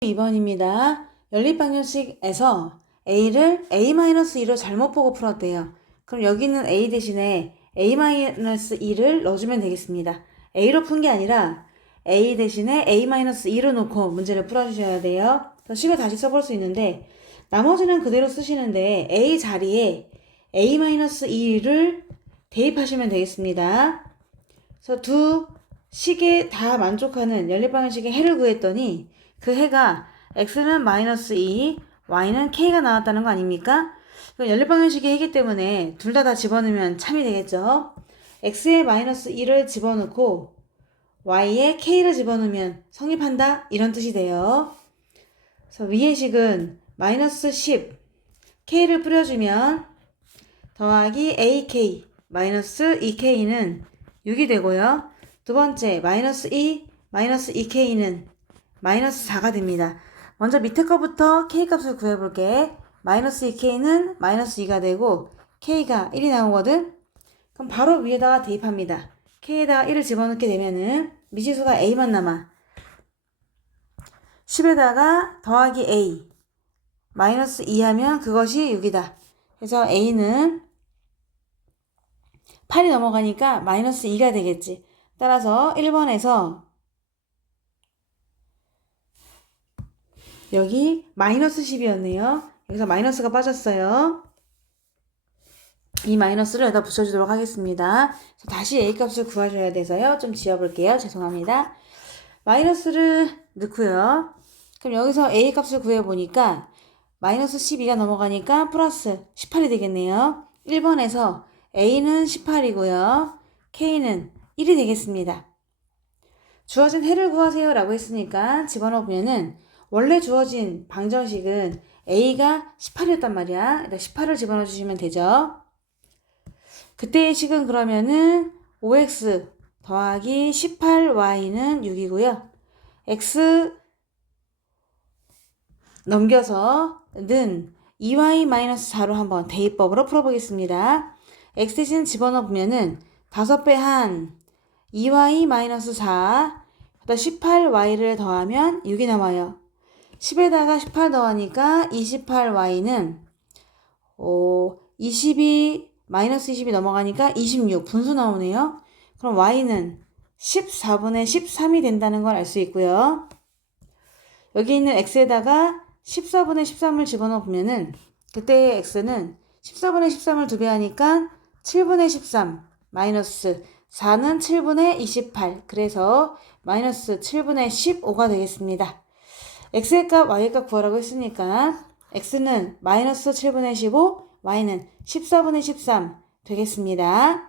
2번입니다. 연립방정식에서 a를 a-2로 잘못 보고 풀었대요. 그럼 여기 있는 a 대신에 a-2를 넣어주면 되겠습니다. a로 푼 게 아니라 a 대신에 a-2로 놓고 문제를 풀어주셔야 돼요. 더 식을 다시 써볼 수 있는데 나머지는 그대로 쓰시는데 a 자리에 a-2를 대입하시면 되겠습니다. 그래서 두 식에 다 만족하는 연립방정식의 해를 구했더니 그 해가 x는 마이너스 2, y는 k가 나왔다는 거 아닙니까? 그럼 연립방정식의 해기 때문에 둘 다다 집어넣으면 참이 되겠죠? x에 마이너스 2를 집어넣고 y에 k를 집어넣으면 성립한다? 이런 뜻이 돼요. 그래서 위의 식은 마이너스 10, k를 뿌려주면 더하기 ak 마이너스 2k는 6이 되고요. 두 번째 마이너스 2 마이너스 2k는 마이너스 4가 됩니다. 먼저 밑에 거부터 k 값을 구해볼게. 마이너스 2k는 마이너스 2가 되고 k가 1이 나오거든. 그럼 바로 위에다가 대입합니다. k에다가 1을 집어넣게 되면은 미지수가 a만 남아. 10에다가 더하기 a 마이너스 2 하면 그것이 6이다. 그래서 a는 8이 넘어가니까 마이너스 2가 되겠지. 따라서 1번에서 여기 마이너스 10이었네요. 여기서 마이너스가 빠졌어요. 이 마이너스를 여기다 붙여주도록 하겠습니다. 다시 a 값을 구하셔야 돼서요. 좀 지워볼게요. 죄송합니다. 마이너스를 넣고요. 그럼 여기서 a 값을 구해보니까 마이너스 12가 넘어가니까 플러스 18이 되겠네요. 1번에서 a는 18이고요. k는 1이 되겠습니다. 주어진 해를 구하세요 라고 했으니까 집어넣으면은 원래 주어진 방정식은 a가 18이었단 말이야. 18을 집어넣어 주시면 되죠. 그때의 식은 그러면은 5x 더하기 18y는 6이고요. x 넘겨서 는 2y-4로 한번 대입법으로 풀어보겠습니다. x 대신 집어넣어 보면은 5배 한 2y-4 18y를 더하면 6이 나와요. 10에다가 18 더하니까 28y는 어, 20이 마이너스 20이 넘어가니까 26 분수 나오네요. 그럼 y는 14분의 13이 된다는 걸 알 수 있고요. 여기 있는 x에다가 14분의 13을 집어넣어 보면은 그때의 x는 14분의 13을 두 배 하니까 7분의 13 마이너스 4는 7분의 28 그래서 마이너스 7분의 15가 되겠습니다. X의 값, y의 값 구하라고 했으니까 x는 마이너스 7분의 15, y는 14분의 13 되겠습니다.